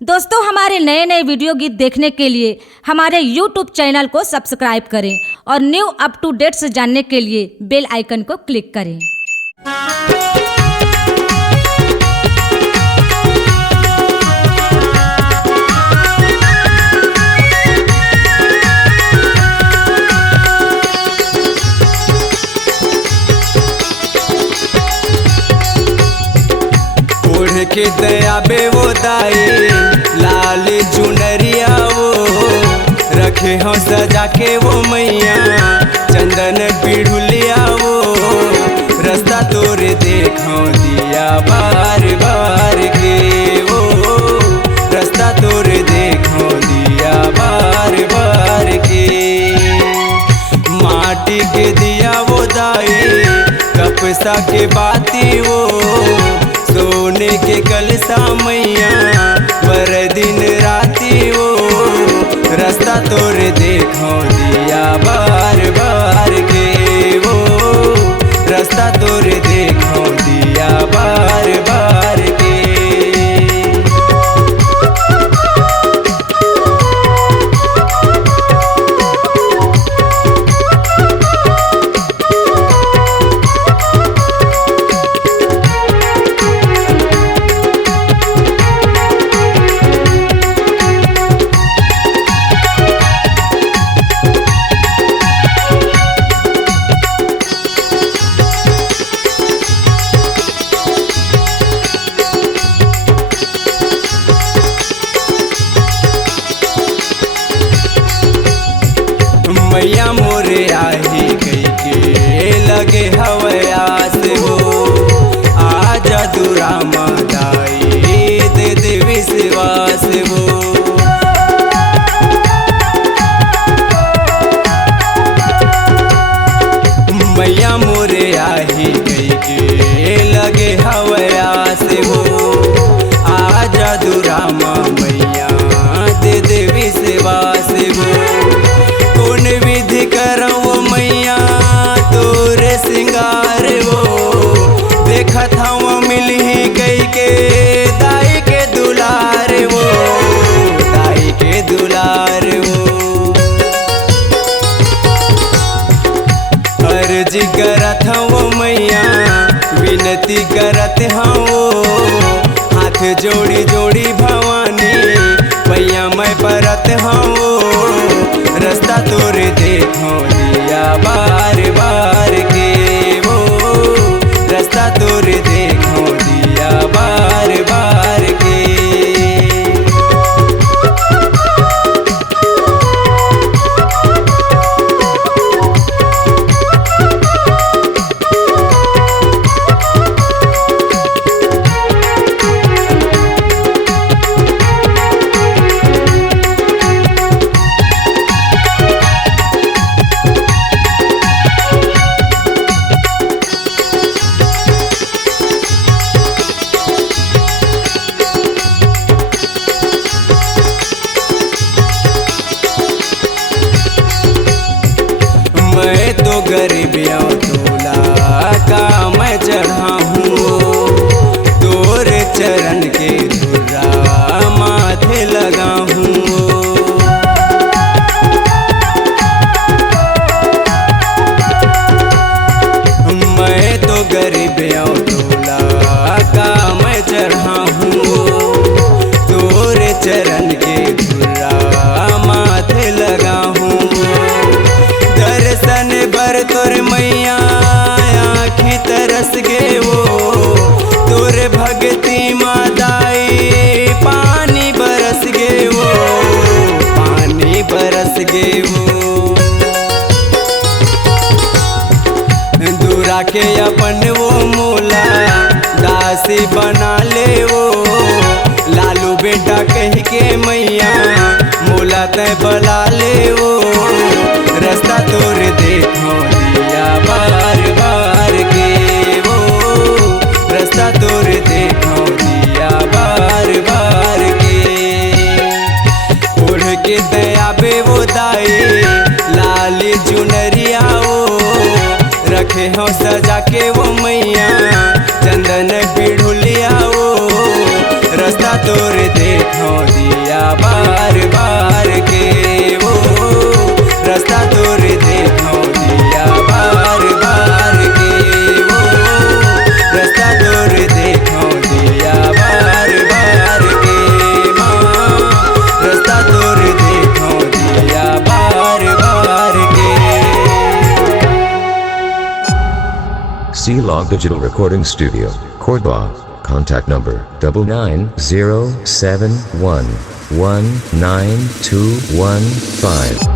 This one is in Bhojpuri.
दोस्तों, हमारे नए नए वीडियो गीत देखने के लिए हमारे YouTube चैनल को सब्सक्राइब करें और न्यू अप टू डेट्स जानने के लिए बेल आइकन को क्लिक करें। ओढ़ के दया बे वो दाई लाल चुनरिया वो रखे हो सजा के वो मैया चंदन पीढ़ुलिया वो रास्ता तोरे देखो दिया बार बार के वो रास्ता तोरे देखो दिया बार बार के माटी के दिया वो दाई कपसा के बाती वो सोने के कलसा मैया पर दिन राती वो रास्ता तोरे देखो दिया बार बार के वो रास्ता तोरे देखो दिया बार बार के। मैया मोरे आही कई के लगे हवयास हो आजा दुरा मादाई दे दे विश्वास हो। मैया मोरे आही कई के लगे हवयास हो आजा दुरा मैया दे दे विश्वास हो। कौन विधि करवो मैया तोरे सिंगार वो देखा था वो मिली कई के दाई के दुलार वो दाई के दुलार वो अर्जी करत वो मैया विनती करत वो हाथ जोड़ी जोड़ी भवानी मैया मैं परत वो रास्ता तोरे देखो दिया बार बार के वो रास्ता तोरे देखो दिया बार बार के। मैं तो गरीबिया तोला का मैं चढ़ा हूँ तोरे चरण के धुरा माथे लगा हूँ। मैं तो गरीबिया तोला का मैं चढ़ा हूँ तोरे चरण के धुरा माथे लगा हूँ। दर्शन बर तोर मैया आँखी तरस गे वो तोर भक्ति मादाई पानी बरस गे वो पानी बरस गे वो दूरा के अपन वो मोला दासी बना ले वो लालू बेटा कह के मैया मोला तय बला ले वो रास्ता तोरे देखो दिया बार बार के वो रास्ता तोरे देखो दिया बार बार के। ओढ़ के दया बे वो दाई लाल चुनरिया वो रखे हो सजा के वो मैया चंदन पीढ़ुलिया वो रास्ता तोरे देखो Log Digital Recording Studio, Cordoba. Contact number 99071192115.